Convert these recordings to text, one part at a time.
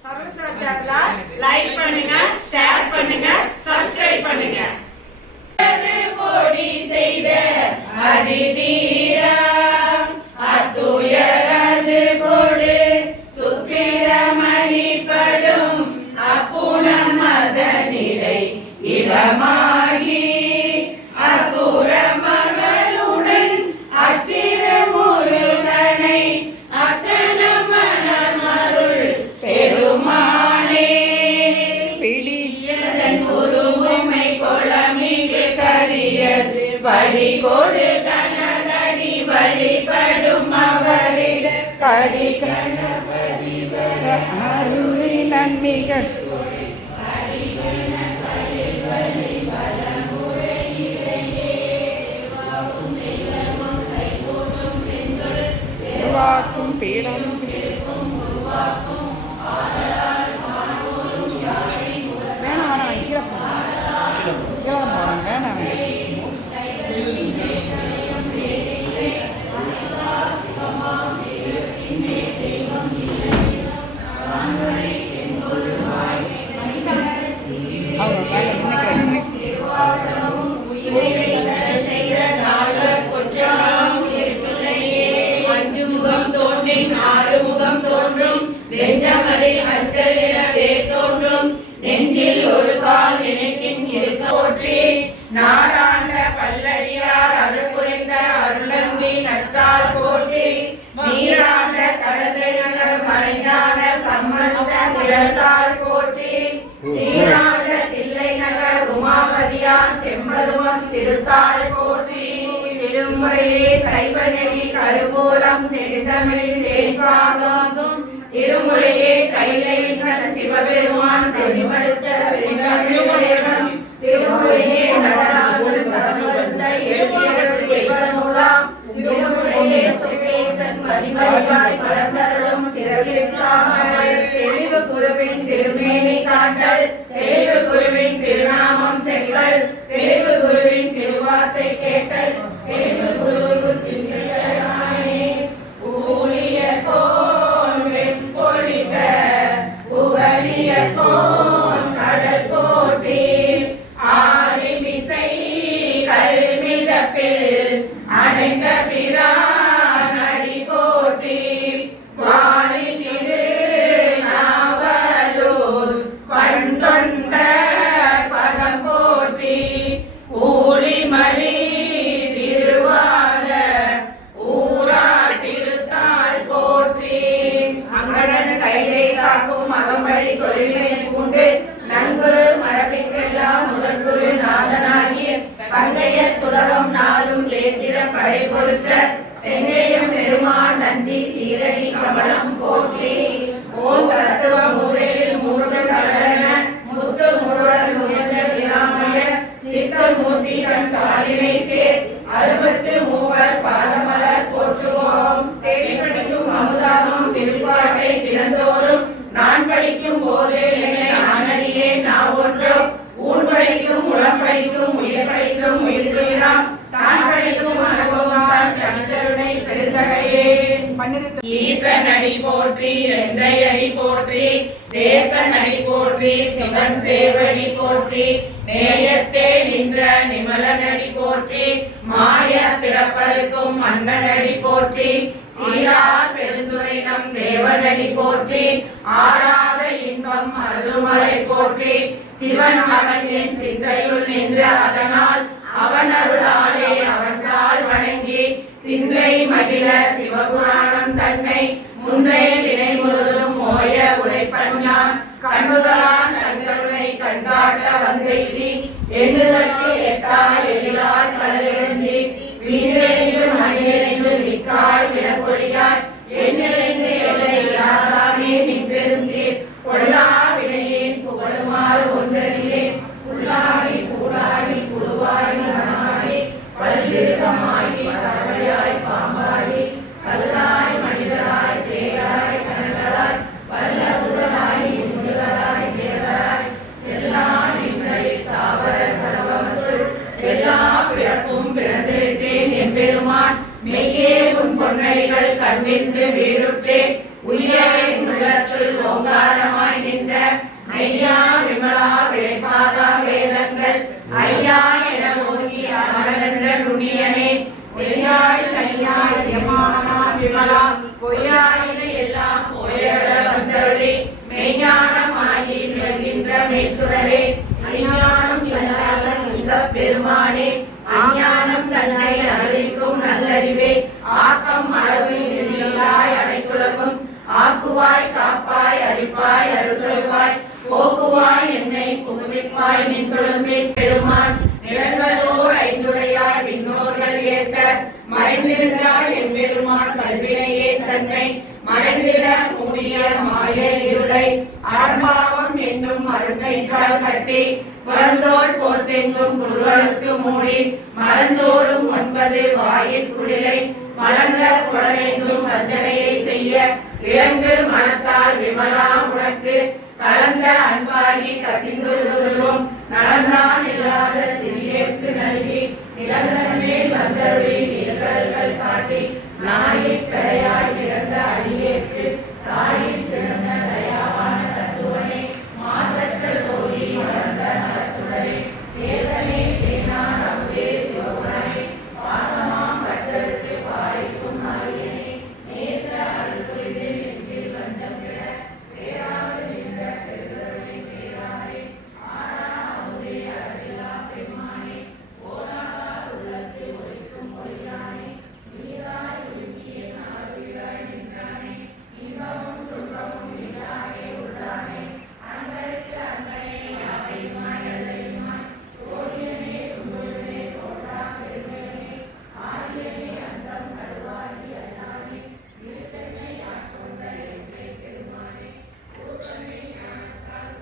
சர்வஸ்வரா சேனலை லைக் பண்ணுங்க, ஷேர் பண்ணுங்க, சப்ஸ்கிரைப் பண்ணுங்க. கோடி செய்த அதிதீரம் அத்துயரது கொடு சுப்பிரமணி படும் அப்புணம் அதனிடை இளமாகி அகுர மகளுடன் அச்சிற முருகனை அத்தன மலமருள் பெருமானே பிடியதன் உருவமை கொளமிகு கரியது படி கொடு கனதடி வழிபடும் அவரிட கடி கணபதி அருளி நன்மிக உருவாக்கும் பீடம் வேணாம் கீழே போகிறாங்க வேணாம் நெஞ்சில் ஒரு கால் நினைக்கின் இருக்க போற்றி நாராண்ட பல்லடியார் அருள் புரிந்த அருளன்பி நற்றால் போற்றி நீராண்ட கடலை நகர் மறைஞான சம்பந்த நிழலால் போற்றி சீராண்ட தில்லை நகர் உமாபதியான் செம்பருவம் திருத்தாள் போற்றி திருமுறையே சைவநெறி கருவூலம் தெளிதமிழ் தேன்பாகும் திருமுறையே கைலை சிவபெருமான் செவிமடுத்த செவிமடுத்தம் திருமுறையே நடராசன் தரமருந்த எழுதியலாம் திருமுறையே சுகேசன் மதிமதியாய் பழந்தருளும் சிறப்பிற்றாமல் தெளிவு குருவின் திருமேனி காட்டல் தெளிவு குருவின் திருநாமம் செல்வல் தெளிவு குருவின் திருவார்த்தை கேட்டல் தெளிவு குரு சிந்தியானே ஊழிய கோன் வெண்பொழிக புகழிய கோன் கடல் போற்றி ஆலிமிசை கல்மிதப்பில் அடைந்த பிரான் அடி போற்றி வாழி திரு நாவலூர் பண்தொண்ட பதம் போற்றி ஊழிமலி திருவாத ஊரா திருத்தாள் போற்றி அங்கடன் கைதை காக்கும் அகம்படி தொழிலை பூண்டு நன்குரு மரபிற்கெல்லாம் முதற்குரு நாதனாகிய பங்கைய துலகம் நாளும் லேத்திர படை பொருத்த செங்கையம் பெருமாள் நந்தி சீரடி கமலம் போற்றி ஓம் தத்துவ முறையில் முருகன் கடன முத்து முருகன் உயர்ந்த திராமய சித்தமூர்த்தி தன் காலினை சேர் அறுபத்து மூவர் பாதமலர் போற்றுவோம் தேடி படிக்கும் அமுதாமும் திருப்பாட்டை தினந்தோறும் நான் படிக்கும் போது நானறியே நான் ஒன்றோ ஊன் படிக்கும் உளம் படிக்கும் உயிர் படிக்கும் உயிர் துயராம் தான் படிக்கும் அனுபவம் தான் தனித்தருணை பெருந்தகையே ஈசன் அடி போற்றி எந்தை அடி போற்றி தேசன் அடி போற்றி சிவன் சேவடி போற்றி நேயத்தே நின்ற நிமலன் அடி போற்றி மாய பிறப்பருக்கும் மன்னன் அடி போற்றி சீரார் பெருந்துரை நம் தேவனடி போற்றி ஆராத இன்பம் அருள்மலை போற்றி சிவன் அவன் என் சிந்தையுள் நின்ற அதனால் அவன் அருளாலே அவன்தாள் வணங்கி சிந்தை மகிழ சிவபுராணம் தன்னை முந்தைய வினை முழுதும் மோய உரைப்பண்ணான் கண்ணுதலான் தங்களுனை கண்காட்ட வந்தெய்தி எண்ணுதற்கு எட்டாய் எழிலாய் கலரெஞ்சி வீரறிந்து மணியறிந்து மிக்காய் விளக்கொழியாய் எண்ணிறைந்து எல்லை யாரானே நின்றெரும் சீர் பொல்லா வினையேன் புகழுமாறு ஒன்றறியே புல்லாகி கூடாகி புழுவாகி மனமாகி பல்விருகமாகி தவளையாய் பாம்பாகி கல்லாய் மனிதராய் தேயாய் கனகளாய் வல்ல சுடராய் முனிவராய் தேவ மெய்யா விமலா விளைப்பாக வேதங்கள் ஐயா என ஓங்கி அமர்ந்த நுண்ணியனே பொய்யாய் தனியாய் யமானா விமலா பொய்யாயின எல்லாம் போயட வந்தருளே மெய்ஞானமாகி நிற்கின்ற மெய்ச்சுடரே அஞ்ஞானம் இல்லாத இன்பப் பெருமானே அஞ்ஞானம் தன்னை அறிவிக்கும் நல்லறிவே ஆக்கம் அளவு இறுதியாய் அனைத்துலகும் ஆக்குவாய் காப்பாய் அளிப்பாய் அருள்வாய் போக்குவாய் என்னை புகுவிப்பாய் நின்றொழும்பில் பெருமான் நிலங்களோர் ஐந்துடையார் விண்ணோர்கள் ஏற்க மறைந்திருந்தார் என் பெருமான் கல்வினையே தன்னை மறைந்திட மூடிய மாய இருளை அறம்பாவம் என்னும் மருந்தைக்கால் கட்டி புறந்தோள் போர்த்தெங்கும் குருகளுக்கு மூடி மலர்ந்தோறும் 9 வாயில் குடிலை மலர்ந்த குளரெங்கும் வஞ்சனையை செய்ய இளங்கு மனத்தால் விமலா உனக்கு கலந்த அன்பாகி கசிந்துள்ளதும் நலந்தான் இல்லாத சிறியேற்கு நல்கி நிலந்தனமேல் வந்தருளி நிகழ்கள் காட்டி நாயிற் கடையாய் கிடந்த அடியேற்கு தாயிற் சிறந்த தயாவான தத்துவனே மாசற்ற சோதி வளர்ந்த நலச்சுடரே தேசமே தேனார் அமுதே சிவபுரனே பாசமாம் பட்டெடுத்து பாரிக்கும் நாயனே நேச அருள்புரிந்து நெஞ்சில் வஞ்சம் விட பேராது நின்ற பெருந்தருளை பேராதே ஆரா அமுதே அளவில்லா பெருமானே ஓடாதார் உள்ளத்து ஒழிக்கும் ஒளியானே நீராய் உருக்கிய நாவிராய் நின்றானே இன்பமும் துன்பமும் இல்லாதே உள்ளானே அன்பருக்கு அன்பனே யாவையுமாய் அல்லையுமாய் சோழியனே சும்புலனே தோன்றா பெருமையனே ஆதியனே அந்தம் கருவாகி அல்லானே இருத்தனை ஆட்கொண்ட எங்கே பெருமானே கூத்தனை ஞானத்தால்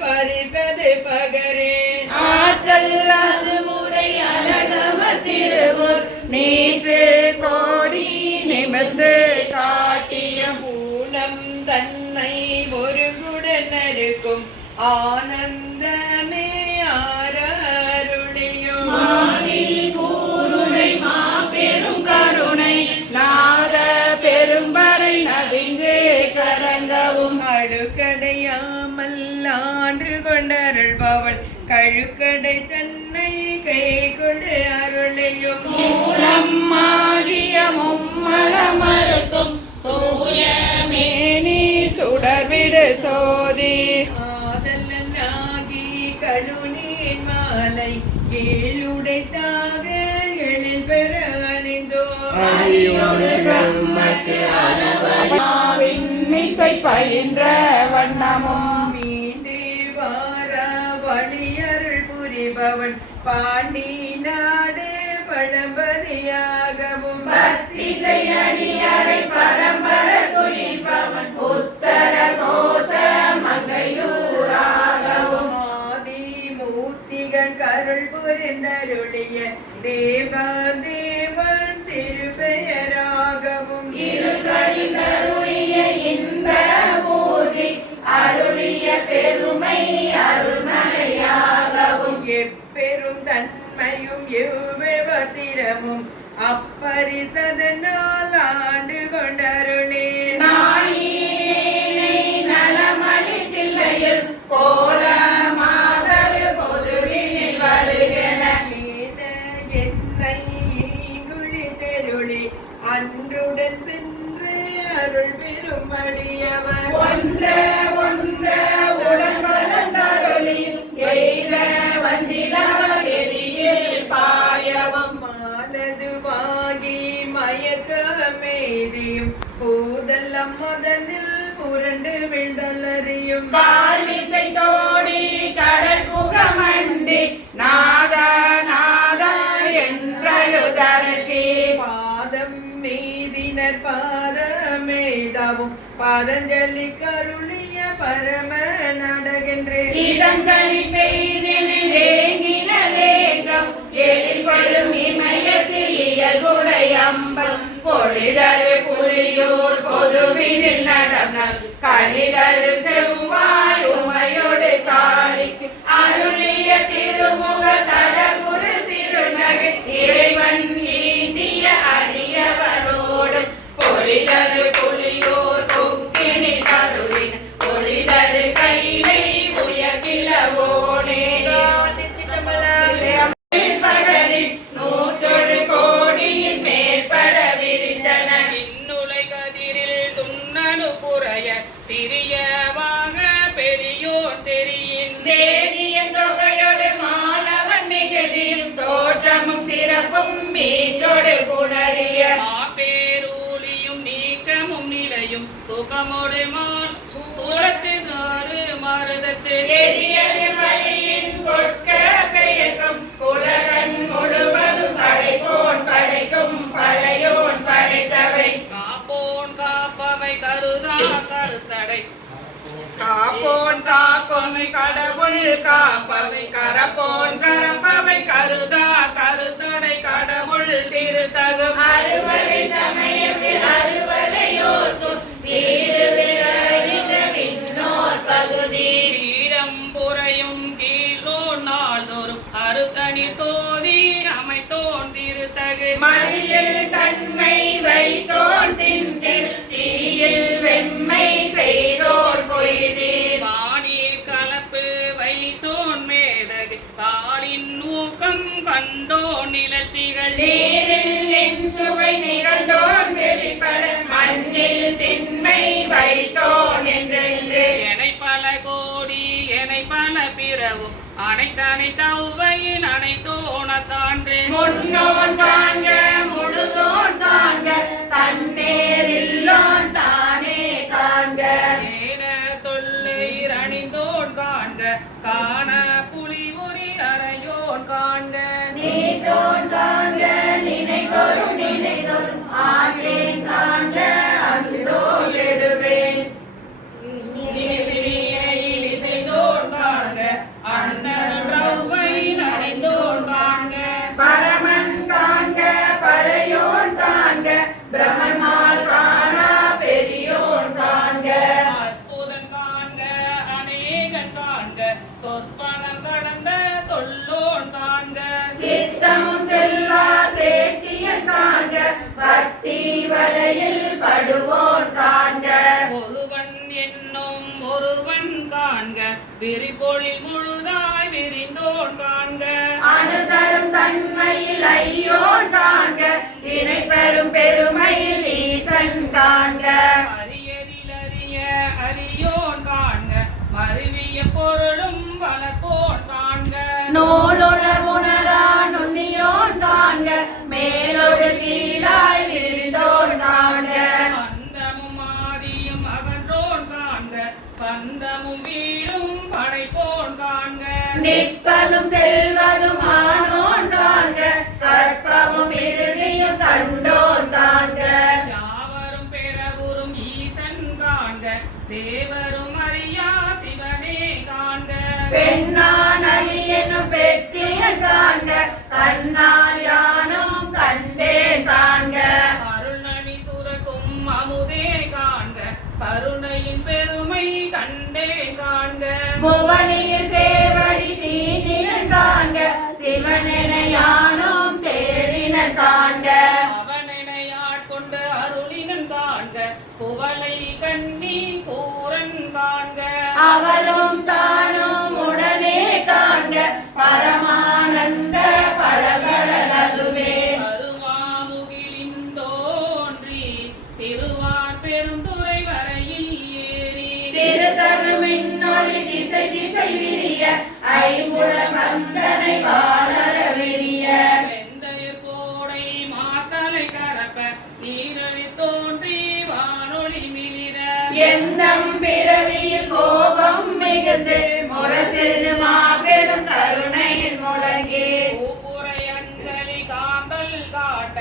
பரிசது பகரேன் ஆற்றல் அதுவுடை அழகவ திருவூர் நீற்று கோடி நிமிர்ந்து காட்டிய பூனம் தன்னை ஒரு குடனருக்கும் ஆனந்தமே ஆரருளியும் பூருடை மாபெரும் கருணை நாத பெரும்பறை நவின்று கரங்கவும் அழுக்கடையாமல் ஆண்டு கொண்டருள்பவள் கழுக்கடை தன்னை கை கொடு அருளையும் மூலம் ஆகிய மும்மலமருக்கும் தூய மேனி சுடர்விடு சோதி ஆதலாகி கழுநீர் மாலை ஏழுடைத்தாக எழில் பெற அணிந்தோ மிசை பயின்ற வண்ணமும் மீண்டு வார வழியருள் புரிபவன் பாண்டி நாடு பழம்பதியாகவும் பத்திசை அடியரை பரம்பர துயிப்பவன் உத்தர கோச மங்கையூராகவும் ஆதி மூர்த்திகள் கருள் புரிந்தருளிய தேவதேவன் திருப்பெயராகவும் இருகழிந்தருளிய இன்ப ஊர்தி அருளிய பெருமை அருள்மலையாகவும் எப்பெரும் தன்மையும் எவ்வத்திரமும் அப்பரிசதனால் ஆண்டு கொண்டருளே நாயினே நலமளித்தில்லையில் கோல மாதரு பொதுவினில் வருகன என்னை குழி தெருளி அன்றுடன் சென்று அருள் பெரும் அடியவர் ஒன்ற ஒன்ற உடம்பளந்தருளி எய்த வந்திடார் எரியில் பாயவும் மாலதுவாகி மயக்கமேதியும் பூதல்லம் முதலில் புரண்டு விழ்தலறியும் கால்விசை தோடி கடல் புகமண்டி நாத நாத என்றழுதரட்டி பாதம் மீதினர் பாதமேதாவும் பாதஞ்சலி கருளிய பரம நடகின்றே இதன் சனி பெய்தில் ஏங்கின லேகம் எழில் பெரும் இமயத்து இயல்புடையம்பல் பொழிதரு புலியூர் பொதுவினில் நடனம் கணிதரு செவ்வாய் உமையோடு காளிக்கு அருளிய திருமுக தடகுரு சிறுநகை இறைவன் ஈண்டிய அடியவரோடு பொழிதரு புலியூர் பொக்கினி தருளின பொழிதரு கைலை உயர்கிலவோனே பகரின் 100 கோடியின் மேற்பட விரிந்தன இன்னுலை கதிரில் துண்ணனு புறைய சிறியவாக பெரியோர் தெரியின் வேதியன் தொகையோடு மாலவன் மிகுதியும் தோற்றமும் சிறப்பும் மீற்றோடு புணரிய பேரூலியும் நீக்கமும் நிலையும் சுகமோடு சூழத்துகாறு மருதத்து எரியது வழியின் கொட்க பெயர்க்கும் உலகன் முழுவதும் படைப்போன் படைக்கும் படையோன் படைத்தவை காப்போன் காப்பவை கருதா கருத்தடை காப்போன் காப்பவை கடவுள் காப்பவை கரப்போன் கரப்பவை கருதா கருத்தடை கடவுள் திருத்தகும் அறுவகை சமயத்தில் அறுவகையோர்க்கும் வீடு விரடிந்த விண்ணோர் பகுதி பீடம் புறையும் கீழோ நாள்தோறும் அறுத்தனி சோதி அமைத்தோன் திருத்தகு மதியில் தன்மை வைத்தோன் தின்திர் தீயில் வெம்மை செய்தோன் பொய்தீர் வானீர் கலப்பு வைத்தோன் மேதகு காலின் ஊக்கம் கண்டோன் நிலத்திகள் நீரில் என் சுவை நிகழ்ந்தோன் வெளிப்பட மண்ணில் திண்மை வைத்தோன் என்றென்று எனை பல கோடி எனை பல பிறவும் அனைத்தனைத்தௌவையின் அனைத்தோன தான்று முன்னோன் காண்க முழுதோன் காண்க தன்னேரில்லோன் தானே காண்க நேர தொல்லை அணிந்தோன் காண்க காண புலி உரி அறையோன் காண்க நீட்டோன் காண்க நினைதோறும் நினைதோறும் ஆற்றேன் காண்க அந்தோ எடுவேன் நீரில் இசைந்தோன் காண்க அண்ணன் ரவ்வையின் அணிந்தோன் காண்க பரமன் காண்க பழையோன் காண்க பிரம்மன்மால் காணா பெரியோன் காண்க அற்புதன் காண்க அநேகன் காண்க சொற்பனம் கடந்த தொல்லோன் காண்க சித்தமும் செல்வா சேச்சியன் காண்க பக்தி வலையில் படுவோன் காண்க ஒருவன் என்னும் ஒருவன் காண்க விரிபொழில் முழுதாய் விரிந்தோன் காண்க அணுதரும் தன்மையில் ஐயோன் காண்க இணை பெறும் பெருமையில் ஈசன் காண்க அரியதில் அறிய அரியோன் காண்க மருவிய பொருளும் வளர்ப்போன் காண்க நூலுணர் உணரா நுண்ணியோன் காண்க மேலோடு கீழாய் விரிந்தோன் காண்க அந்தமும் ஆதியும் அகன்றோன் காண்க பந்தமும் வீடும் படைப்போன் காண்க நிற்பதும் செல்வதும் ஆனோன் காண்க கற்பமும் இறுதியும் கண்டோன் காண்க யாவரும் பெறவுறும் ஈசன் காண்க தேவரும் அறியா சிவனே காண்க பெண்ணான் அலி என்னும் பெற்றியன் காண்க கண்ணால் யானும் கண்டேன் காண்க அருணனி சுரக்கும் அமுதே காண்க கருணையின் பெருமை கண்டே காண்க புவனியில் சேவடி தீண்டினன் காண்க சிவனென யானும் தேறினன் காண்க அவனையாட்கொண்டு அருளினன் காண்க குவளை கண்ணி கூரன் காண்க அவளும் தானும் உடனே காண்க பரமானந்த பழகடலதுவே அருவாமுகிலின் தோன்றி திருவார் பெருந்துறை வரையில் ஏறி திருத்தகு மின்னொளி திசை திசை விரிய ஐமுழ மந்தனை வாழற விரிய வெந்தயர் கோடை மாத்தலை கரப்ப நீரழி தோன்றி வானொலி மிளிர எந்தம் பிறவியில் கோபம் மிகுந்து முரசிறு மாபெரும் கருணையில் முழங்கி பூப்புரை அஞ்சலி காந்தல் காட்ட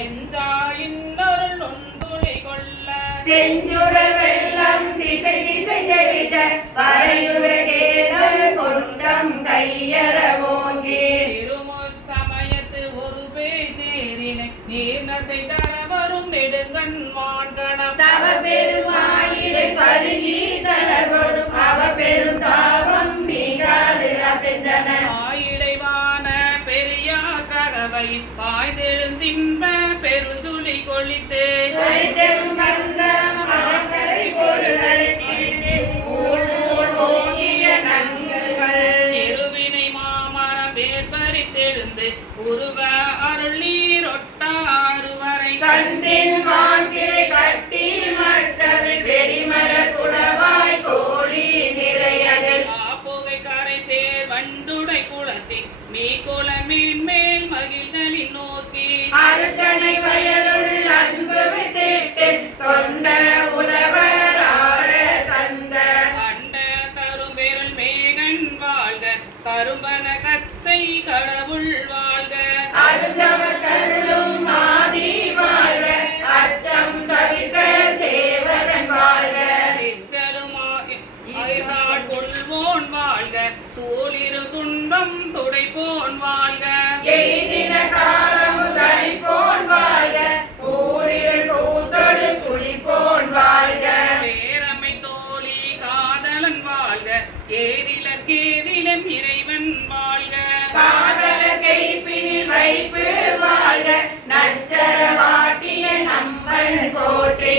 எஞ்சா இன்னொருள் ஒன்றுளி கொள்ள செஞ்சுடர் வெள்ளம் திசை திசை தெவிட்ட வரையுற கேதல் கொண்டம் கையற ஓங்கி திருமுச் சமயத்து ஒரு அசை தர வரும் நெடுங்கண் வான்கணம் தவ பெருமாயிடை பருகி தளர்கொடும் அவ பெரும் தாவம் நீங்காது அசைந்தன ஆயிடைவான பெரியார் கரவையின் பாய்தெழுந்தின்ப பெருசுழி கொளித்து சொலித்தெழும் வந்தம் அவக்கரை பொருதலை தீர்த்து ஊழ் ஊழ் ஓங்கிய நங்குகள் திருவினை மாமரம் வேற்பறித்தெழுந்து உருவ அருள் நீரொட்டாறு வரை சந்தின் வான் சிறை கட்டி மட்டவில் வெறிமல குளவாய் கோழி நிறையதில் புகை கரை சேர் வண்டுடை குளத்தில் மீ குளமீன் மேல் மகிழ்தலின் நோக்கி அர்ச்சனை வயலுள் அன்பு வித்திட்டு தொண்ட உழவரார தந்த கண்ட கரும்பெருள் மேகன் வாழ்க கரும்பன கச்சை கடவுள் வாழ்க அருஜவ கருளும் ஆதி வாழ்க அச்சம் தவித்த சேவகன் வாழ்க எச்சலுமாய் கொள்வோன் வாழ்க சூழிரு துன்பம் துடைப்போன் வாழ்க எய்தின காரமு தளிப்போன் வாழ்க ஊரில் கூத்தொடு குளிப்போன் வாழ்க பேரமை தோழி காதலன் வாழ்க கேரிலர் கேரிலம் இறைவன் வாழ்க காதல கைப்பினில் வைப்பு வாழ்க நச்சர வாட்டிய நம்மள் போற்றி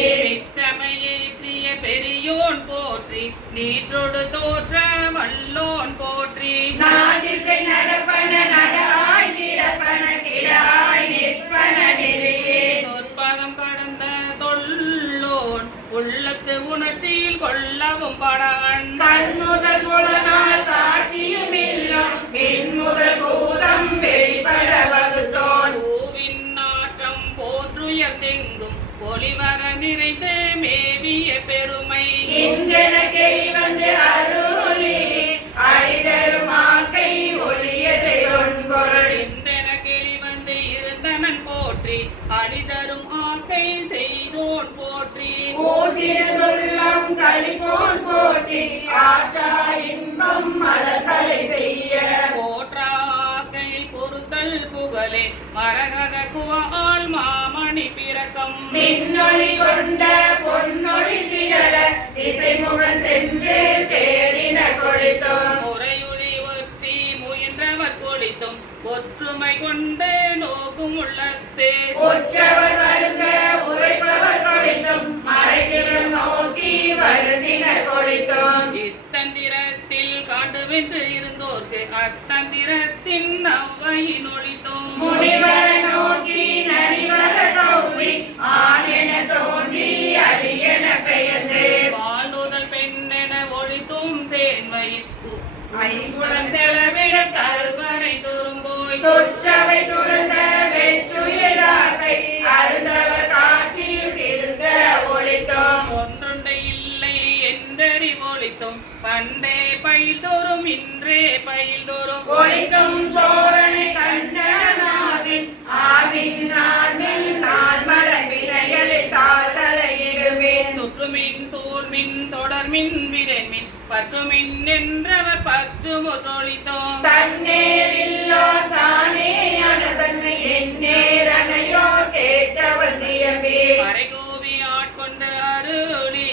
பெச்சமையேற்றிய பெரியோன் போற்றி நீற்றொடு தோற்ற வல்லோன் போற்றி நாடிசை நடப்பன நடாய் கிடப்பன கிடாய் நிற்பன நெறியே சொற்பதம் கடந்த தொல்லோன் உள்ளத்து உணர்ச்சியில் கொள்ளவும் படான் கண்முதல் புலனால் காட்சியும் இல்லம் பின்முதல் பூதம் வெளிப்பட வகுத்தோன் பூவின் நாற்றம் போற்றுயர் தெங்கும் பொலிவர நிறைந்து மேவிய பெருமை இன்றென கெளி வந்து அருளி அழிதரும் ஆக்கை ஒளிய செய்யொன் பொருள் என்றென கேள்வி வந்து இருந்தனன் போற்றி அடிதரும் ஆக்கை செய்தோன் போற்றி ஊற்றினுள்ளம் களிப்போன் போற்றி ஆற்றா இன்பம் மலர்களை செய்ய போற்றாக்கை பொறுத்தல் புகழே மரகத குவால் மாமணி பிறக்கம் மின்னொளி கொண்ட பொன்னொளி திகழ திசைமுகன் சென்று தேடின கொளித்தோம் முறையுளி ஒற்றி முயன்றவர் கொளித்தும் ஒற்றுமை கொண்டு நோக்கும் உள்ளத்து உற்றவர் வருந்த உரைப்பவர் கொளித்தும் மறைதிலும் நோக்கி வருந்தினர் கொளித்தோம் இத்தந்திரத்தில் காண்டுவென்று இருந்தோர்க்கு அத்தந்திரத்தின் அவ்வையின் ஒளித்தோம் முனிவர நோக்கி நரிவர கௌரி ஆண் என தோன்றி அடியென பெயர்ந்து வாழ்நுதல் பெண்ணென ஒழித்தும் சேன்மையில் ஐங்குளம் செலவிட கருவறை துரும்போய் தொற்றவை துறந்த வெற்றுயிராக்கை அருந்தவர் காட்சியில் இருந்த ஒளித்தோம் ஒன்றுண்டை இல்லை என்றறி ஒழித்தும் பண்டே பயில்தோறும் இன்றே பயில்தோறும் ஒளிக்கும் சோரனை கண்டனாவின் ஆவின் நான்மில் நான் மலர் வினைகளை தாழ்தலையிடுவேன் சுற்றுமின் சூழ்மின் தொடர்மின் விடன்மின் பற்றுமின் என்றவர் பற்றுமோ தொழித்தோம் தன்னேரில்லோ தானே அனதன்னை எந்நேரனையோ கேட்டவர் தியம்பே மறைகூவி ஆட்கொண்டு அருளி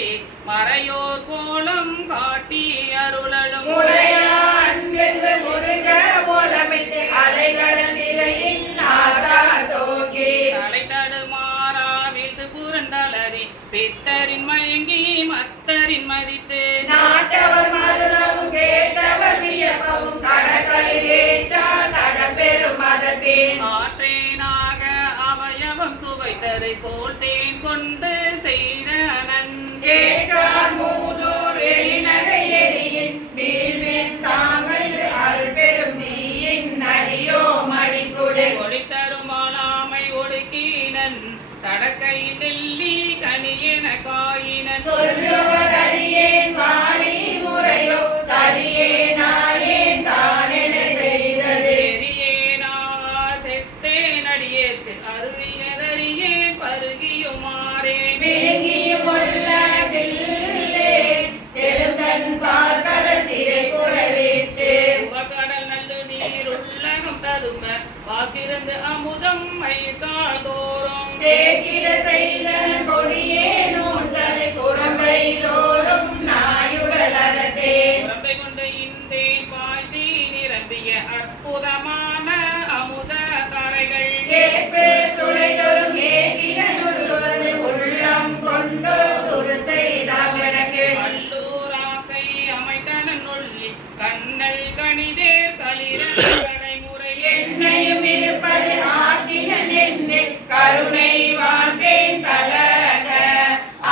மறையோர் கோலம் காட்டி அருளலும் முளையான் வென்று முருக ஓலமிட்டு அலைகடல் திரையின் நாட்டார் தோங்கி தலை தடுமாறா வீழ்ந்து புரண்டலறி பித்தரின் மயங்கி மத்தரின் மதித்து நாட்டவர் மருளவும் கேட்டவர் வியப்பவும் கடற்களில் ஏற்றார் கடற்பெரும் மதத்தின் ஆற்றேனாக அவயவம் சுவைத்தரு கோல் தேன் கொண்டு செய்தனன் ஏற்றார் மூதூர் எழினகை எரியின் வீழ்வின் தாங்கள் அருள் பெரும் தீயின் அடியோ மடிக்குடு ஒளித்தருமாலாமை ஒடுக்கினன் தடக்கை தெல்லி கனியென காயினன் சொல்லுவதறியேன் வாழி முறையோ தரியேனாயேன் தானென செய்தது பெரியேனா செத்தேன் அடியேற்கு அருளியதறியே பருகியுமாறே விழுங்கியும் உள்ளதில்லே செழுந்தன் பார்க்கடல் திரை குறைவித்து உவகடல் நல்லு நீர் உள்ளகம் ததும்ப வாக்கிருந்து அமுதம் மயிர்கால் தோறும் தேக்கிட செய்தனன் கொடியே நூல்களை குரம்பை தோறும் நாயுடலகத்தே குரம்பை கொண்டு இந்தேன் பாய்ச்சி நிரம்பிய அற்புதமான அமுத தாரைகள் கேட்பு துளைதொரும் ஏற்றினது உள்ளம் கொண்டு துரு செய்தால் எனக்கு அல்லூராக்கை அமைத்தனன் உள்ளி கண்ணல் கணிதேர் களிரடை முறை என்னையும் இருப்பது ஆட்டினன் என்னில் கருணை வாழ்ந்தேன் கலக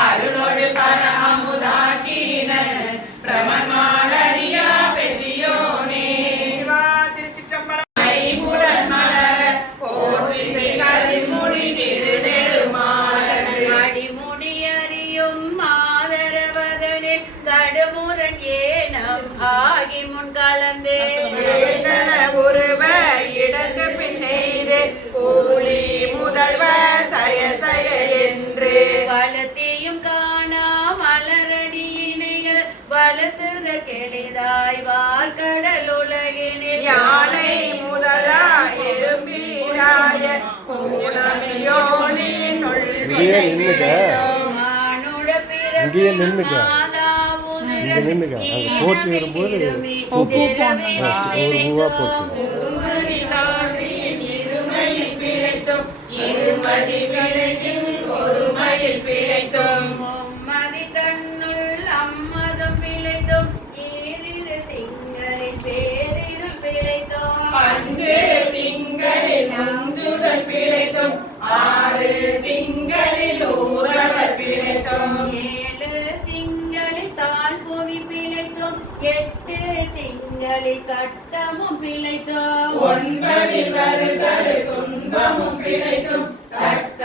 அருளோடு பர அமுதாக்கினன் பிரமன்மாளரியா பெரியோனே சிவா திருச்சிற்றம்பலம் ஐம்புலன் மலர போற்றி செய்கதிர் முடி திருநெடுமாலன் அடிமுடியறியும் மாதரவதனில் கடுமுரண் ஏனம் ஆகி முன் கலந்தே உருவ இடத்து பின்னெய்து கூலி முதல்வ சய சய என்று வளத்தையும் காணா மலரடியினைகள் வளர்த்துதல் கெளிதாய் வாழ்கடல் உலகினில் யானை முதலா எறும்பீராய பூனமியோனின் இங்கேயே நின்னுக்க. மானுட இங்கேயே நின்னுக்க. மாதாவுனில் இங்க நின்னுக்க. அது போட்டி வரும்போது ஒரு பூவா போட்டு இருமையில் பிழைத்தும் இருமதி பிழைக்கும் ஒருமையில் பிழைத்தும் மும்மதி தன்னுள் அம்மதம் பிழைத்தும் ஏறிரு திங்களில் பேரிருள் பிழைத்தோம் அஞ்சு திங்களில் நஞ்சுதல் பிழைத்தும் ஆறு திங்களில் ஊரவர் பிழைத்தும் ஏழு திங்களில் தாழ் புவி பிழைத்தோம் எட்டு திங்களில் கட்டமும் பிழைத்தோம் ஒன்பதில் வருதல் துன்பமும் பிழைத்தும் தக்க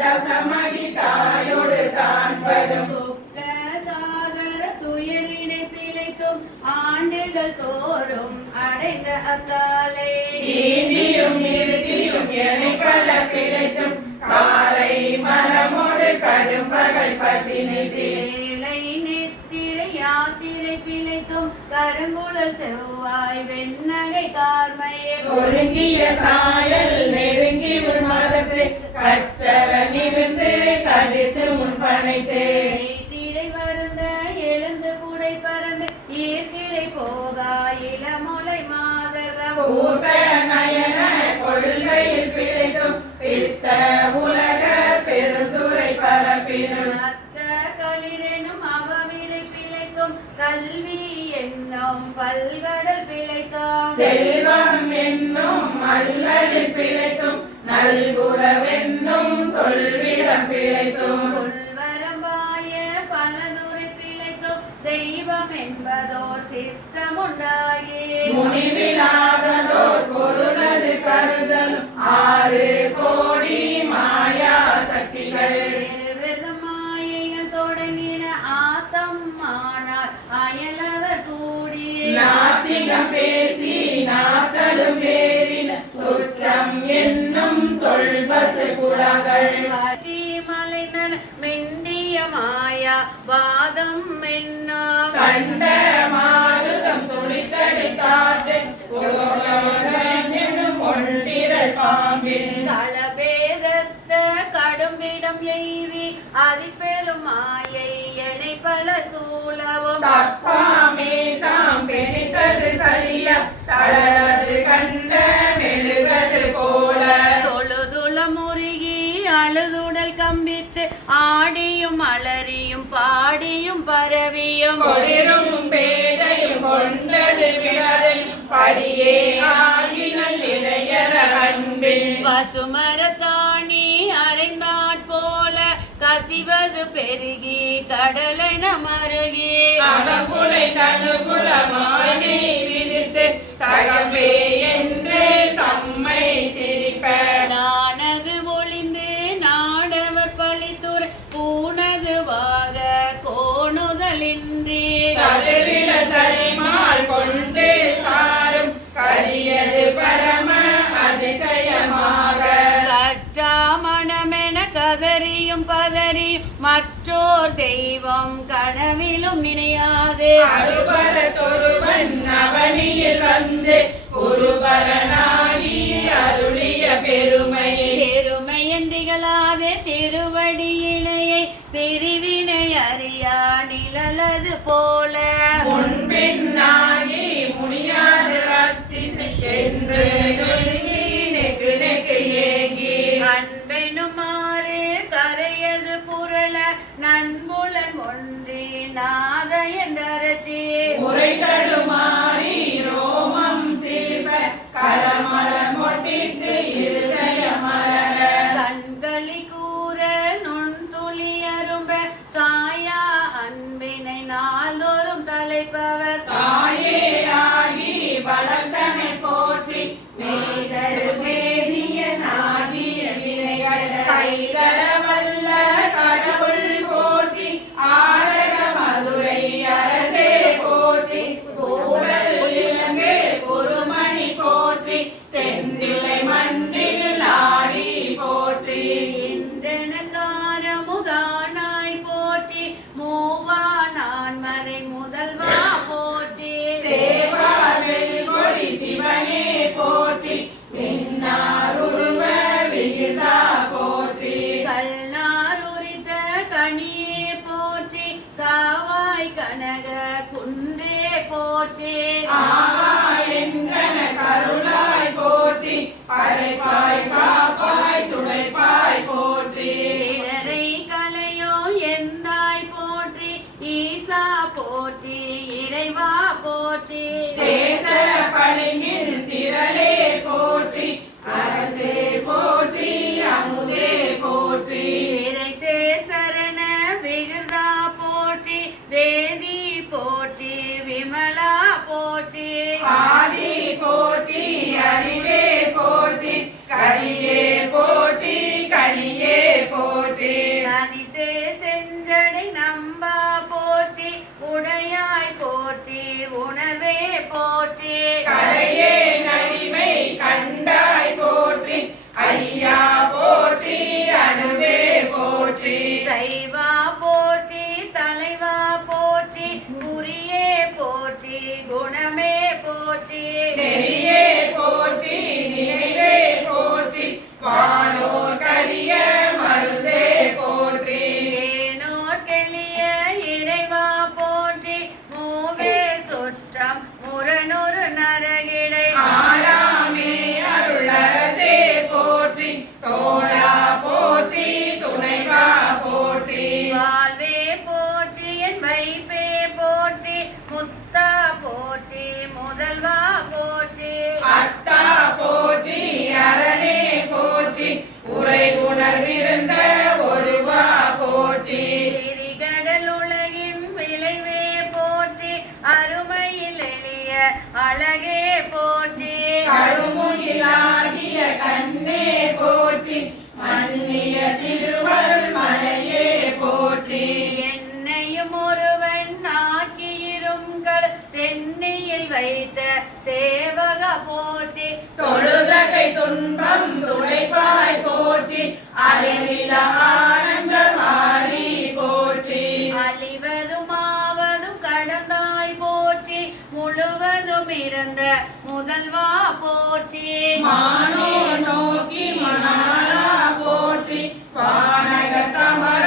தசமதி தாயோடு தான்படும் துக்க சாகர துயரினை பிழைத்தும் ஆண்டுகள் தோறும் அடைந்த அக்காலை ஈண்டியும் நிறுத்தியும் எனை பல பிழைத்தும் காலை மனமோடு கடும் பகல் பசினிசி வேலை நித்திரை யாத்திரை பிழைத்தும் கருங்குழல் செவ்வாய் வெண்ணகை கார்மையில் ஒருங்கிய சாயல் நெருங்கி உன் மதத்தை கச்சர நிமிர்ந்து கடித்து முன் பனைத்து திடை வருந்த எழுந்து புடை பறந்து ஈர்க்கிடை போகா இளமுலை மாதரம் பூத்த நயன கொள்கையில் பிழைத்தும் பித்த உலக பெருந்துரை பரப்பினும் அத்த களிரெனும் அவவிலை பிழைத்தும் கல்வி என்னும் பல்கடல் பிழைத்தோம் செல்வம் என்னும் அல்லலில் பிழைத்தும் நல்குறவென்னும் தொல்விடம் பிழைத்தும் உள்வரம்பாய பலதுரை பிழைத்தும் தெய்வம் என்பதோர் சித்தமுண்டாகி முனிவிலாததோர் பொருளது கருதல் ஆறு கோடி மாயா சக்திகள் மாயைகள் தொடங்கின ஆத்தம் ஆனார் அயலவர் கூடி நாத்திகம் பேசி நாத்தடும் பேரின சுற்றம் என்னும் தொல்பசு குலங்கள் வாட்டி மலைநல் மெண்டிய மாயா வாதம் என்னும் சண்ட மாருதம் சுழித்தடித்தாட்டு என்னும் கொண்டிரல் பாம்பின் களபேதத்த கடும்பிடம் எய்தி அதிபெரும் மாயை எனை பல சூழவும் தப்பாமே தாம் பிடித்தது சரியா தளவது கண்ட மெழுகது போல தொழுதுள முருகி அழுதுடல் கம்பித்து ஆடியும் அலறியும் பாடியும் பரவியும் கொடிரும் பேதையும் கொண்டது விழதையும் படியே ஆகினல் இளையர அன்பில் பசுமரத்தாணி அரைந்தாற் போல கசிவது பெருகி கடலென மருகி அகப்புலை தனுகுல மாயை விதித்து சகமே என்று தம்மை சிரிப்ப நானது ஒளிந்து நாடவர் பழித்துறை பூனது வாக கோணுதலின்றி சதுரில தரிமால் கொண்டு சாரும் கரியது பரம அதிசயமாக கற்றாமணமென கதறியும் பதறியும் மற்றோர் தெய்வம் கனவிலும் நினையாது அருபர தொருவன் அவனியில் வந்து குருபரனாகி அருளி பிரிவினை அறியா நிழலது போல முன்பின்னாகி முனியாது அத்திசை என்று நெக்கு நெக்கு ஏகி அன்பெனுமாறு கரையது புரள நண்புலன் ஒன்றி நாத என்றரசி முறை தடுமாறி ரோமம் சிலிப கரமர மொட்டிட்டு இருதய மலர கண்களி கூற நுண்துளி அரும்ப சாயா அன்பினை நாள்தோறும் தலைப்பவர் தாயே ஆகி வளர்த்தனை போற்றி மெய்தரு வேதியனாகிய வினைகட கைதர வல்ல கடவுள் போற்றி ஆரக மதுரை அரசே போற்றி கூடல் இலங்கு குருமணி போற்றி தென்னிலை மண்ணில் ஆடி போற்றி இன்றெனக்காரமுதானாய் போற்றி மூவா நான்மறை முதல்வா போற்றி சேவாவில் கொடி சிவனே போற்றி மின்னாருருவ விகிதா போற்றி கல்நார் உரித்த கனியே போற்றி காவாய் கனக குன்றே போற்றி ஆவா என்றன கருளாய் போற்றி படைப்பாய் காப்பாய் துடைப்பாய் போற்றி இடரை கலையோ எந்தாய் போற்றி ஈசா போற்றி இறைவா போற்றி தேச பளிங்கின் திரளே போற்றி அரசே போற்றி அமுதே போற்றி இறைசே சரண விகிதா போற்றி வேதி போற்றி விமலா போற்றி ஆதி போற்றி அறிவே போற்றி கரியே போற்றி கனியே போற்றி நதிசே செஞ்சடை நம்பா போற்றி உடையாய் போற்றி உணர்வே போற்றி கரையே நடிமை கண்டாய் போற்றி ஐயா போற்றி அணுவே போற்றி சைவா போற்றி தலைவா போற்றி புரியே போற்றி குணமே போற்றி நெறியே போற்றி நினைவே போற்றி வானோர் கரிய மருதே போற்றி ஏனோர் கெளிய இறைவா போற்றி மூவேல் சொற்றம் முரணொரு நரகிடை ஆளாமே அருளரசே போற்றி தோழா போற்றி துணைவா போற்றி வாழ்வே போற்றி என் வைப்பே போற்றி முத்தா போற்றி முதல்வா போற்றி அத்தா போற்றி அரணே போற்றி உரை உணர்விருந்த ஒருவா போற்றி திரிகடல் உலகின் விளைவே போற்றி அருமையில் எளிய அழகே போற்றி கருமுகிலாகிய கண்ணே போற்றி மன்னிய திருவருள் மலையே போற்றி என்னையும் ஒருவன் ஆக்கியிருங்கள் சென்னையில் வைத்த சேவக போற்றி தொழுதகை துன்பம் துடைப்பாய் போற்றி அளவில ஆனந்த மாறி போற்றி அழிவதும் ஆவதும் கடந்தாய் போற்றி முழுவதும் இறந்த முதல்வா போற்றி மானோ நோக்கி மணாளா போற்றி வானக தமர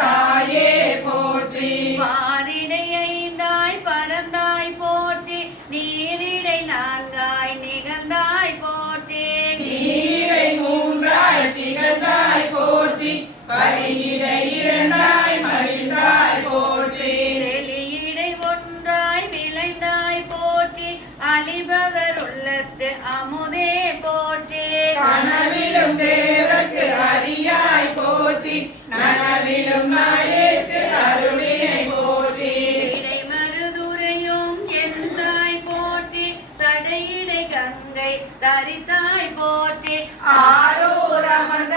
தாயே போற்றி பாரிடை ஐந்தாய் பறந்தாய் போற்றி நீரிடை நான்காய் நிகழ்ந்தாய் போற்றி நீரை மூன்றாய் திகழ்ந்தாய் போற்றி பலியிடை இரண்டாய் மகிழ்ந்தாய் போற்றி வெளியிடை ஒன்றாய் விளைந்தாய் போற்றி அழிபவர் உள்ளத்து அமுதே போற்றி கனவிலும் தேவர்க்கு அறியாய் போற்றி நனவிலும் நாயேற்று அருளினை போற்றி இடை மருதுரையும் எந்தாய் போற்றி சடையிடை கங்கை தரித்தாய் போற்றி ஆரூர் அமர்ந்த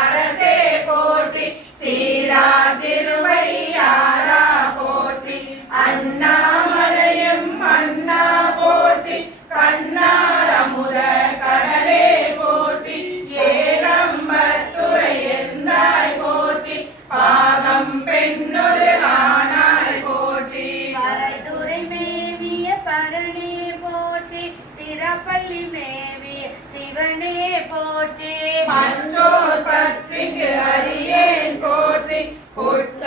அரசே போற்றி சீரா திருவையாரா போற்றி அண்ணாமலையும் அண்ணா போற்றி கண்ணார் அமுத கடலே போற்றி ஏகம்பத்துரை எந்தாய் போற்றி பாகம் பெண்ணொரு ஆனாய் போற்றி பறைதுரை மேவிய பரணி போற்றி சிறப்பள்ளி மேவிய சிவனே போற்றி மன்றோர் பற்றிக்கு அறியேன் போற்றி புத்த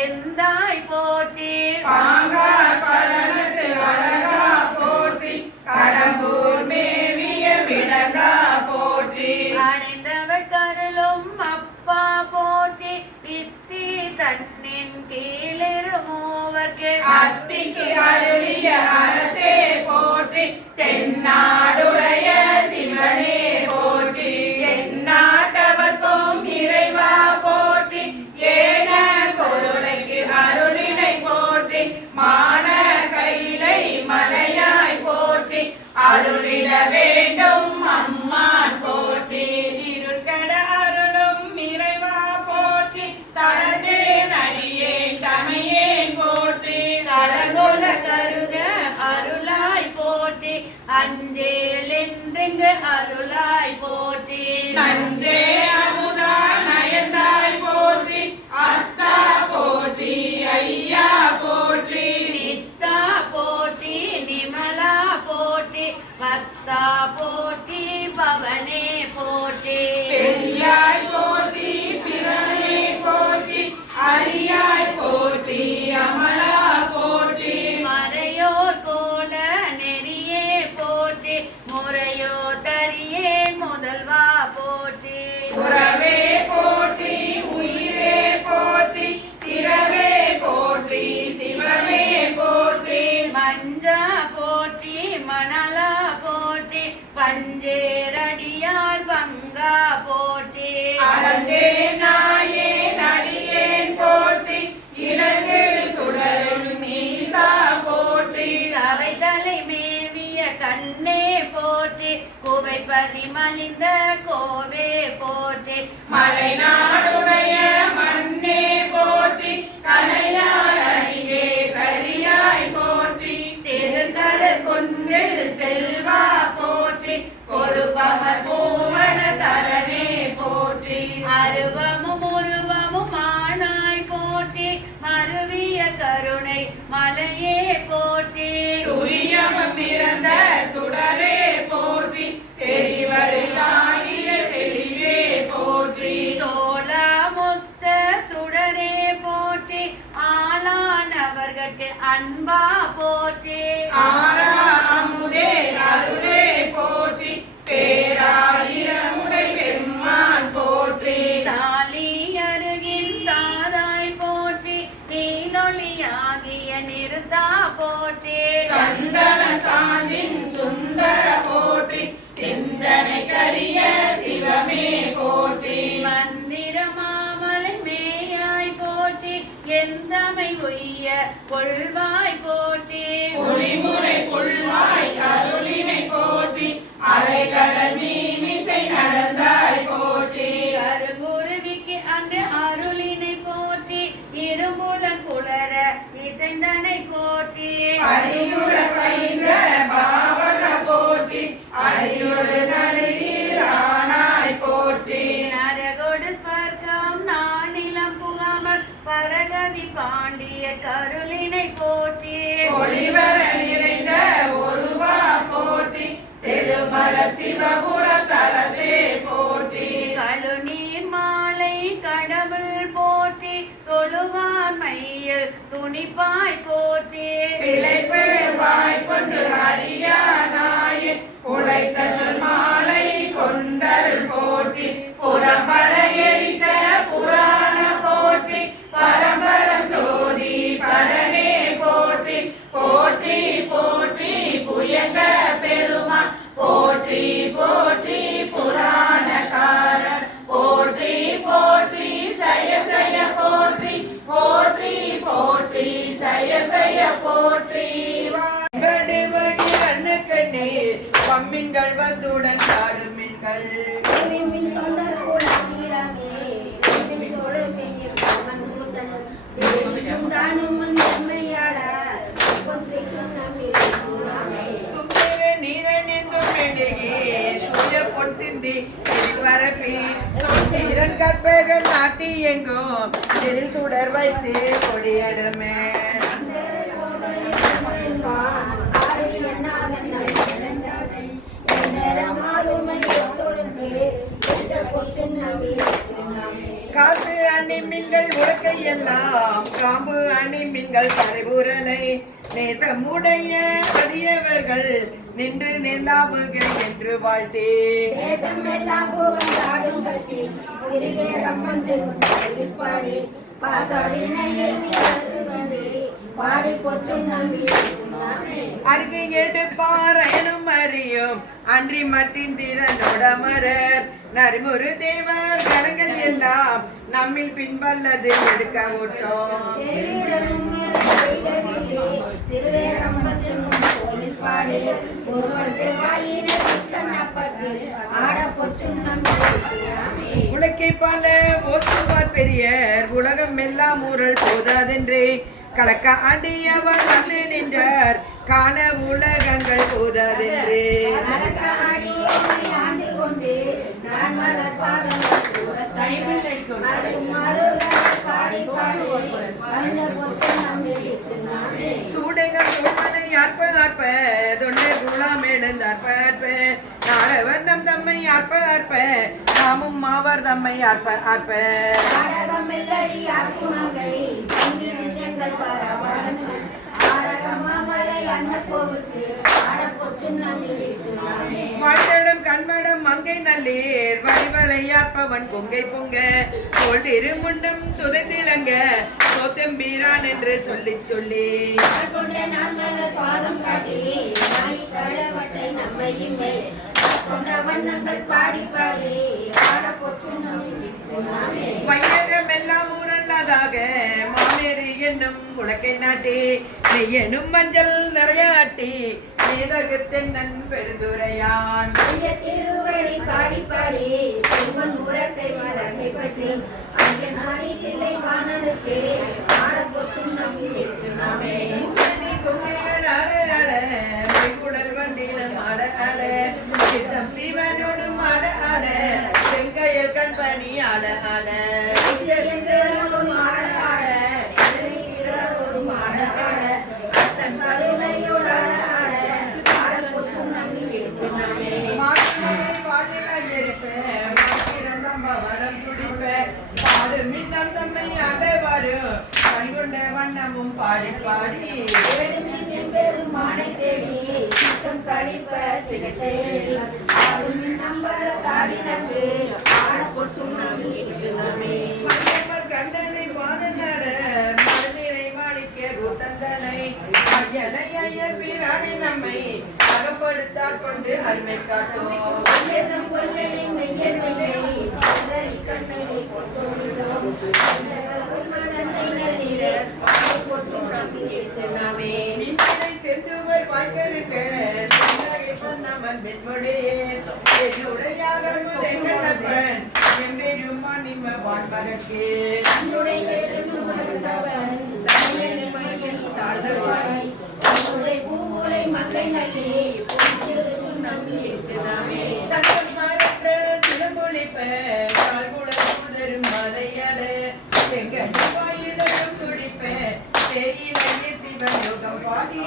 எந்தாய் போற்றி பாங்கார் பழனத்து அழகா போற்றி கடம்பூர் மேவிய விளங்கா போற்றி அடைந்தவர் கருளும் அப்பா போற்றி இத்தி தன்னின் கீழிரு மூவர்க்கு அத்திக்கு அருளிய அரசே போற்றி தென்னாடுடைய சிவனே போற்றி எந்நாட்டவர்க்கும் இறைவா போற்றி ஏன பொருளைக்கு அருளினை போற்றி மான கைலை மலையாய் போற்றி அருளிட வேண்டும் அம்மான் போற்றி இருள்கட அருளும் இறைவா போற்றி தரந்தே நடியே தமையே போற்றி கலங்கொல கருத அருளாய் போற்றி அஞ்சேல் என்றெங்கு அருளாய் போற்றி நஞ்சே அமுதா நயந்தாய் போற்றி அத்தா போற்றி ஐயா போற்றி நித்தா போற்றி நிமலா போற்றி பத்தா போற்றி பவனே போற்றி பெரியாய் போற்றி பிறனே போற்றி அரியாய் போற்றி அமலா போற்றி மறையோர் கோல நெறியே போற்றி முறையோ தரியே முதல்வா போற்றி உறவே போற்றி உயிரே போற்றி சிரவே போற்றி சிவமே போற்றி மஞ்சா போற்றி மணலா போற்றி பஞ்சேரடியால் பங்கா போற்றி அலந்தே நாயே நடியேன் போற்றி இலங்கு சுடரில் மீசா போற்றி சவை தலை மேவிய கண்ணே போற்றி குவைப்பதி மலிந்த கோவே போற்றி மலைநாடுடைய மண்ணே போற்றி கலையார் அருகே சரியாய் போற்றி திருக்கரு குன்றில் செல்வா போற்றி பொறுப்பமர் பூவன தரணே போற்றி அருவமும் உருவமும் ஆனாய் போற்றி மருவிய கருணை மலையே போற்றி துரியமம் பிறந்த சுடரே போற்றி தெரிவரியாகிய தெளிவே போற்றி தோலா முத்த சுடரே போற்றி ஆளானவர்கட்கு அன்பா போற்றி ஆரா அமுதே அருளே போற்றி பேராயிரமுடை பெருமான் போற்றி தாலி அருகில் தாராய் போற்றி நீலொளியாகிய நிறுத்தா போற்றி சந்தன சாந்தின் சுந்தர போற்றி சிந்தனை கரிய சிவமே போற்றி மந்திர மாமலை மேயாய் போற்றி எந்தமை உய்ய கொள்வாய் போற்றி ஒளிமுனை புல்வாய் அருளினை போற்றி அலைகடல் மீமிசை நடந்தாய் போற்றி கருங்குருவிக்கு அன்று அருளினை போற்றி இரும்புலன் புலர இசைந்தனை போற்றி அடியுற பயின்ற பாவக போற்றி அடியுறு நடுவில் ஆனாய் போற்றி நரகோடு ஸ்வர்க்கம் நானிலம் புகாமல் பரகதி பாண்டிய கருளினை போற்றி ஒளிவர நிறைந்த ஒருவா போற்றி செழுமல சிவபுர தரசே போற்றி கழுநீர் மாலை கடவுள் போற்றி தொழுவார் மையில் துணிப்பாய் போற்றி பிழைப்பு வாய்ப்பொன்று அறியா நாயின் உழைத்த மாலை கொண்டருள் போற்றி புறம்பர எரித்த புராண போற்றி பரம்பரம் சோதி பரனே போற்றி போற்றி போற்றி புயங்க பெருமான் போற்றி போற்றி புராணக்காரர் போற்றி போற்றி சய சய போற்றி போற்றி போற்றி சய சய போற்றி கண்ணே பம்மின்கள் வந்துடன் சாடும் மீன்கள் மின் தொண்டர் கூட நீளமே மின் சோழ மின் மண் கூந்தல் தேவியும் தானும் செம்மையாட கொன்றைக்கும் நம்பி சுத்தே நீரணிந்தும் மெழுகி தூய பொன் சிந்தி வரப்பி ஈரன் கற்பகம் நாட்டி எங்கும் எழில் சுடர் வைத்து கொடியடுமே மாலுமை தொழுந்து எந்த பொற்று நம்பி காசு அணி மீன்கள் உலக்கை எல்லாம் காம்பு அணி மீன்கள் கரைபுரலை நேசமுடைய அடியவர்கள் நின்று நிலாவுக என்று வாழ்த்தே தேசம் எல்லாம் புகழாடும் பற்றி திருவேகம் வந்து பாடி பாசவினையை பாடி பொற்று நம்பி அருகே எடுப்பாரனும் அறியும் அன்றி மற்றின் திறனோடமரர் நறுமுறு தேவர் கணங்கள் எல்லாம் நம்மில் பின்வல்லது எடுக்க ஓட்டோம் திருவேகம் கோயில் பாடி ஒருவர் செவ்வாயினை ஆட பொற்று நம்பி உலக்கை பல ஓசுவார் பெரியர் உலகம் எல்லாம் ஊரல் போதாதென்றே கலக்க ஆண்டியவர் வந்து நின்றார் காண உலகங்கள் போதாதென்றே சூடைகள் சோமனை அற்ப அற்ப தொண்டை குலாம் எழுந்தார்ப அற்ப நாடவர் நம் தம்மை அற்ப அற்ப நாமும் மாவர் தம்மை அற்ப அற்ப வாழ்த்தடம் கண்மடம் மங்கை நல்லீர் வழிவளையாப்பவன் பொங்கை பொங்க தோல் திருமுண்டம் துதைத்திலங்க சோத்தம்பீரான் என்று சொல்லி சொல்லி பாடி பாடி வையகம் எல்லாம் ஊரல்லாதாக மாமேரி என்னும் உலக்கை நாட்டி நெய்யனும் மஞ்சள் நிறையாட்டி மேதகத்தென்னன் பெருந்துரையான் திருவடி பாடி பாடி செல்வன் உரத்தை மரத்தை பற்றி அங்கே மணிதில்லை வானலுக்கு ஆட பொற்றும் நம்பி நாமே குங்கைகள் ஆட ஆட மைகுழல் வண்டியிலும் ஆட ஆட சித்தம் சிவனோடும் ஆட ஆட செங்கையல் கண்பணி ஆட ஆட பெறோடும் ஆட ஆட பிறரோடும் ஆட ஆட அத்தன் கருணையோடு ஆட ஆட ஆட பொற்றும் நம்பி நாமே மாற்றினை வாழிலாய் இருப்பேன் மாற்றிரம் வளம் துடிப்பேன் பாடு மின்னம் தம்மை அடைவாரு கண்கொண்ட வண்ணமும் பாடி பாடி பெரும் மானை தேடி சித்தம் கழிப்ப திகட்டை நம்பர தாடி நம்பி ஆட பொற்றும் நம்பி நாமே மன்னவர் கண்டனை வானநாட மனதினை மாணிக்க கூத்தந்தனை அஜனை ஐயர் பிராணி நம்மை அகப்படுத்தாற் கொண்டு அருமை காட்டும் மின்னினை செந்துவர் வாய்க்கருக்க நம்மன் வெண்மொழியே என்னுடையாரம் எங்கப்பன் எம்பெருமான் நிம்ம வான்மரக்கே சங்கம் மரத்த சிலம்பொழிப்ப கால்குளம் புதரும் மலையட செங்கல் வாயிலும் துடிப்ப தேயிலையே சிவன் யோகம் பாடி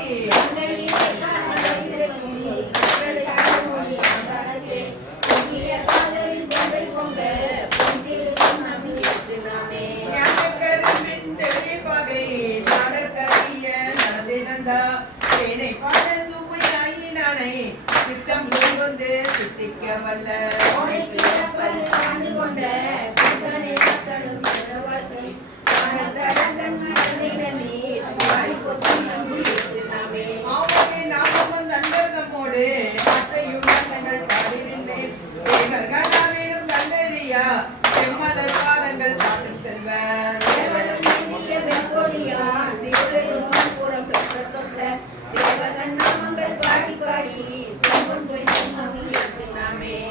ஞானக்கரும்பின் தெளிவாகை நாடற்கரிய நடந்திருந்தா தேனை பாட சுவையாயினானை சித்தம் புகுந்து சித்திக்க வல்ல ஆவகை நாமமும் தண்டகமோடு ஆசையுடன் தங்கள் காதிலின் மேல் தேவர்களாவிலும் கண்டறியா செம்மலர் பாதங்கள் காட்டும் செல்வர்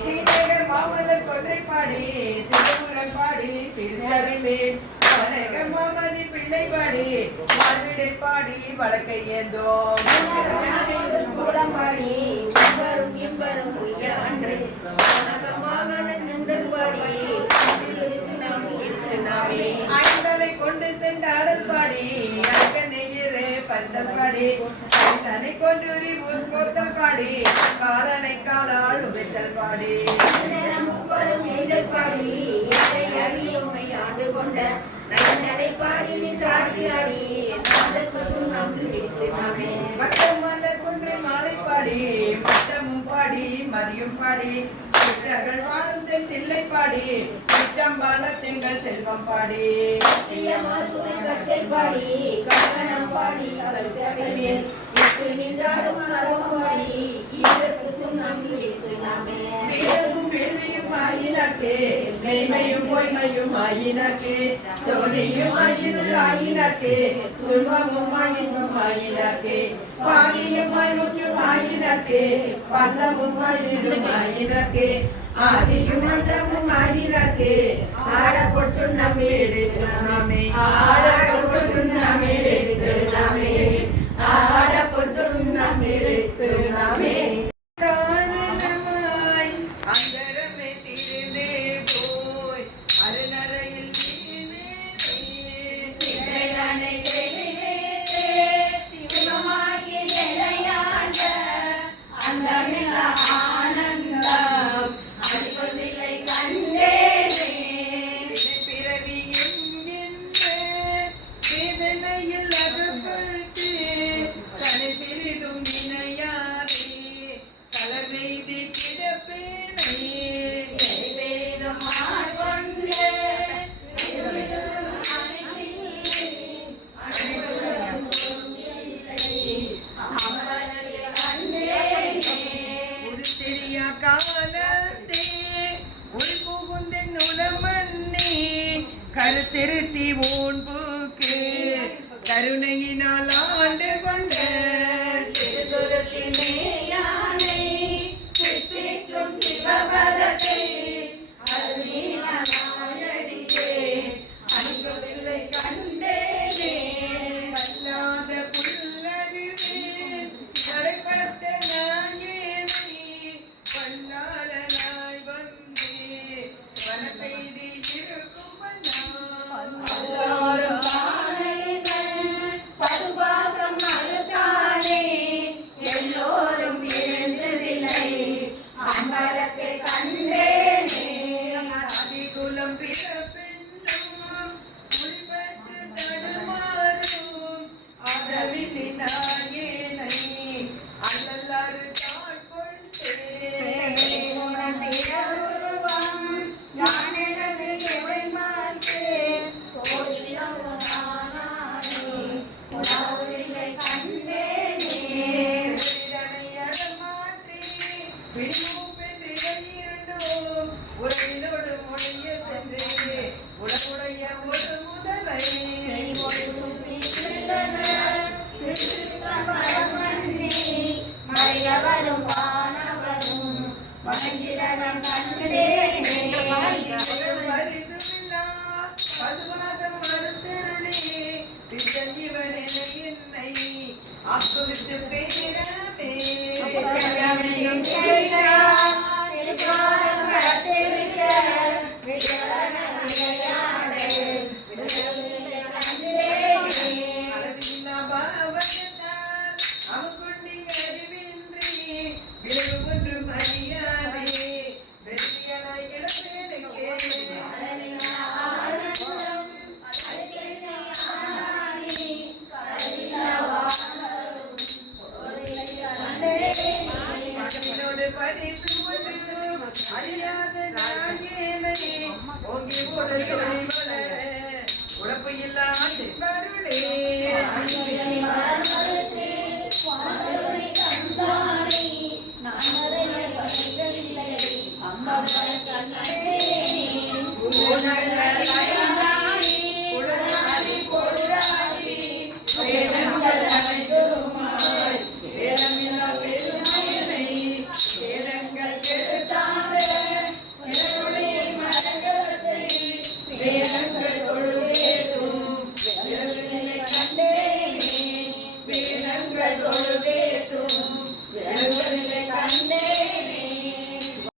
தீநகர் மாமலர் கொன்றை பாடி சிவபுரம் பாடி திருச்சடை மேல் வணக்க மாமதி பிள்ளை பாடி மார்விடை பாடி வழக்கை ஏந்தோம் ஐந்தலை கொண்டு சென்ற அடல் பாடி அழக நெய்யரே பந்தல் பாடி தனை கொன்றூரி ஊர் கோத்தல் பாடி காலனை காலால் உதைத்தல் பாடி பாடி கொண்ட நடைபாடி நின்றாடி ஆடி நாதற்கு சுண்ணம் துடித்து நாமே மலர் கொன்றை மாலை பாடி மட்டமும் பாடி மரியும் பாடி சிற்றர்கள் வாழும் தென் தில்லை பாடி சிற்றம்பால செங்கல் செல்வம் பாடி கத்தை பாடி கட்டணம் பாடி அவர் கரையே நின்றாடும் மரம் பாடி இதற்கு சுண்ணம் துடித்து நாமே மேன்மையும் ஆயினர்க்கே மேன்மையும் பொய்மையும் ஆயினர்க்கே சோதியும் ஆயினுள் ஆயினர்க்கே துன்பமும் ஆயினும் ஆயினர்க்கே பாதியும் ஆய்முற்றும் ஆயினர்க்கே பந்தமும் ஆயினும் ஆயினர்க்கே ஆதியும் அந்தமும் ஆயினர்க்கே ஆடப்பொற் சுண்ணம் எடுத்து நாமே ஆடப்பொற் சுண்ணம் எடுத்து நாமே ஆடப்பொற் சுண்ணம் எடுத்து நாமே காரணமாய் அந்தரமே திரிந்தே போய் அருநரையில் சிறையானை சிவமாகி நிலையாண்ட அந்தமில்ல ஆனந்தம் அறிவதில்லை கண்டேனே பிறவியும் வேதனையில் அகப்பட்டு தனி சிறிதும் நினையாதே தலைமைதி கிடப்பேனே பெரிதும் ஆட்கொண்டு ஒரு தெரியா காலத்தே உள் புகுந்தென் உளமன்னே கருத்திருத்தி ஓன் பூக்கு கருணையினால் ஆண்டு கொண்ட திருக்குறளிலேயானை சித்திக்கும் சிவபலத்தை அருளினாயடியே அன்புவில்லை கண்டேனே அல்லாத புல்லறிவேன் நடைபட்ட நாயேனை பல்லாளனாய் வந்தே வனப்பெய்தி இருக்கும் எல்லோரும் பானைகள் பதுபாசம் மறுத்தானே எல்லோரும் எழுந்ததில்லை அம்பலத்தை கண்டேனே அதிகுலம் பிறப்பென்னும் உள்பட்டு தடுமாறும் அதவில்லி நாயேனை அல்லல்லாறு தாட்கொண்டே உறவினோடு மொழிய சென்று உலகுடைய ஒரு முதலை மறையவரும் வானவரும் வணங்கிடவன் கண்டேனே பரிசுமில்லா பதுவாசம் மறுத்தருளே பிச்சஞ்சிவன் என்னை ஆக்குவித்து பேரமே சரணமையும் செய்கிறார் திருப்பாதம் கடத்திருக்க விடலன விளையாடு விடலில்லை கண்டேனே அளவில்லா பாவத்தால் அவக்குண்டி அறிவின்றி விளைவு ஒன்றும் அறியாதே வெற்றியனாய் கிடப்பேனுக்கே மகனோடு படித்து கொண்டு அறியாத நாயேனை ஓங்கி உடல் தொழில் வளர உழப்பு இல்லாது வருளே அம்மா